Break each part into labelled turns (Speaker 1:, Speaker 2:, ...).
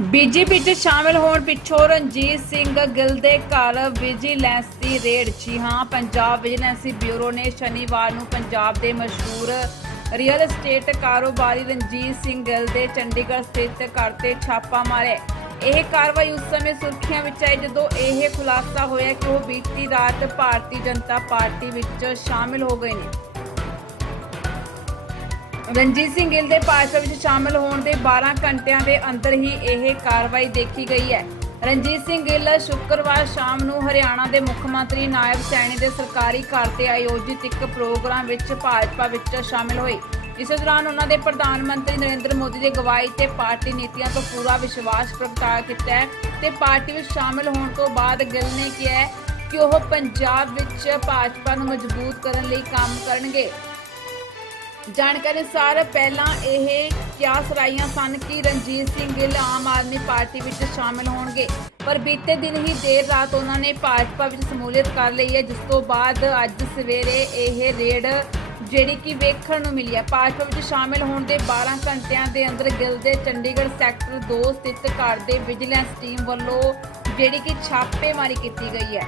Speaker 1: BJP 'ਚ ਸ਼ਾਮਿਲ ਹੋਣ ਪਿੱਛੋਂ ਰਣਜੀਤ ਸਿੰਘ ਗਿੱਲ ਦੇ ਘਰ ਵਿਜੀਲੈਂਸ ਦੀ ਰੇਡ ਜੀ ਹਾਂ, ਪੰਜਾਬ ਵਿਜੀਲੈਂਸ ਬਿਊਰੋ ਨੇ ਸ਼ਨੀਵਾਰ ਨੂੰ ਪੰਜਾਬ ਦੇ ਮਸ਼ਹੂਰ ਰੀਅਲ ਏਸਟੇਟ ਕਾਰੋਬਾਰੀ ਰਣਜੀਤ ਸਿੰਘ ਗਿੱਲ ਦੇ ਚੰਡੀਗੜ੍ਹ ਸਥਿਤ ਘਰ ਤੇ ਛਾਪਾ ਮਾਰਿਆ ਇਹ ਕਾਰਵਾਈ ਉਸ ਸਮੇਂ ਸੁਰਖੀਆਂ ਵਿੱਚ ਆਈ ਜਦੋਂ ਇਹ ਖੁਲਾਸਾ ਹੋਇਆ ਕਿ ਉਹ ਬੀਤੀ ਰਾਤ ਭਾਰਤੀ ਜਨਤਾ ਪਾਰਟੀ ਵਿੱਚ ਸ਼ਾਮਿਲ ਹੋ ਗਏ ਨੇ। ਰਣਜੀਤ ਸਿੰਘ ਗਿੱਲ ਦੇ ਭਾਜਪਾ ਵਿੱਚ ਸ਼ਾਮਲ ਹੋਣ ਦੇ 12 ਘੰਟਿਆਂ ਦੇ ਅੰਦਰ ਹੀ ਇਹ ਕਾਰਵਾਈ ਦੇਖੀ ਗਈ ਹੈ। ਰਣਜੀਤ ਸਿੰਘ ਗਿੱਲ ਸ਼ੁੱਕਰਵਾਰ ਸ਼ਾਮ ਨੂੰ ਹਰਿਆਣਾ ਦੇ ਮੁੱਖ ਮੰਤਰੀ ਨਾਇਬ ਸੈਣੀ ਦੇ ਸਰਕਾਰੀ ਘਰ ਤੇ ਆਯੋਜਿਤ ਇੱਕ ਪ੍ਰੋਗਰਾਮ ਵਿੱਚ ਭਾਜਪਾ ਵਿੱਚ ਸ਼ਾਮਲ ਹੋਏ। ਇਸ ਦੌਰਾਨ ਉਹਨਾਂ ਦੇ ਪ੍ਰਧਾਨ ਮੰਤਰੀ ਨਰਿੰਦਰ ਮੋਦੀ ਦੀ ਅਗਵਾਈ ਤੇ ਪਾਰਟੀ ਨੀਤੀਆਂ ਤੋਂ ਪੂਰਾ ਵਿਸ਼ਵਾਸ ਪ੍ਰਗਟਾਇਆ ਕੀਤਾ ਹੈ ਤੇ ਪਾਰਟੀ ਵਿੱਚ ਸ਼ਾਮਲ ਹੋਣ ਤੋਂ ਬਾਅਦ ਗਿੱਲ ਨੇ ਕਿਹਾ ਕਿ ਉਹ ਪੰਜਾਬ ਵਿੱਚ ਭਾਜਪਾ ਨੂੰ ਮਜ਼ਬੂਤ ਕਰਨ ਲਈ ਕੰਮ ਕਰਨਗੇ। ਜਾਣਕਾਰੀ ਅਨੁਸਾਰ ਪਹਿਲਾਂ ਇਹ ਕਿਆਸ ਰਾਈਆਂ ਸਨ ਕਿ ਰਣਜੀਤ ਸਿੰਘ ਗਿੱਲ ਆਮ ਆਦਮੀ ਪਾਰਟੀ ਵਿੱਚ ਸ਼ਾਮਲ ਹੋਣਗੇ। ਪਰ ਬੀਤੇ ਦਿਨ ਹੀ ਦੇਰ ਰਾਤ ਉਹਨਾਂ ਨੇ ਭਾਜਪਾ ਵਿੱਚ ਸਮੂਲੀਅਤ ਕਰ ਲਈ ਹੈ, ਜਿਸ ਤੋਂ ਬਾਅਦ ਅੱਜ ਸਵੇਰੇ ਇਹ ਰੇਡ ਜਿਹੜੀ ਕਿ ਵੇਖਣ ਨੂੰ ਮਿਲੀ ਹੈ। ਭਾਜਪਾ ਵਿੱਚ ਸ਼ਾਮਿਲ ਹੋਣ ਦੇ 12 ਘੰਟਿਆਂ ਦੇ ਅੰਦਰ ਗਿੱਲ ਦੇ ਚੰਡੀਗੜ੍ਹ ਸੈਕਟਰ 2 ਸਥਿਤ ਘਰ ਦੇ ਵਿਜੀਲੈਂਸ ਟੀਮ ਵੱਲੋਂ ਜਿਹੜੀ ਕਿ ਛਾਪੇਮਾਰੀ ਕੀਤੀ ਗਈ ਹੈ।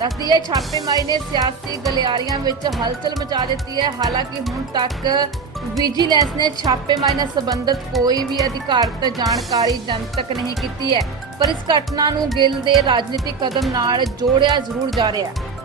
Speaker 1: ਦੱਸਦੀ ਹੈ, ਛਾਪੇਮਾਰੀ ਨੇ ਸਿਆਸੀ ਗਲਿਆਰੀਆਂ ਵਿੱਚ ਹਲਚਲ ਮਚਾ ਦਿੱਤੀ ਹੈ। ਹਾਲਾਂਕਿ ਹੁਣ ਤੱਕ ਵਿਜੀਲੈਂਸ ਨੇ ਛਾਪੇਮਾਰੀ ਨਾਲ ਸੰਬੰਧਿਤ ਕੋਈ ਵੀ ਅਧਿਕਾਰਤ ਜਾਣਕਾਰੀ ਜਨਤਕ ਨਹੀਂ ਕੀਤੀ ਹੈ। ਪਰ ਇਸ ਘਟਨਾ ਨੂੰ ਗਿੱਲ ਦੇ ਰਾਜਨੀਤਿਕ ਕਦਮ ਨਾਲ ਜੋੜਿਆ ਜ਼ਰੂਰ ਜਾ ਰਿਹਾ ਹੈ।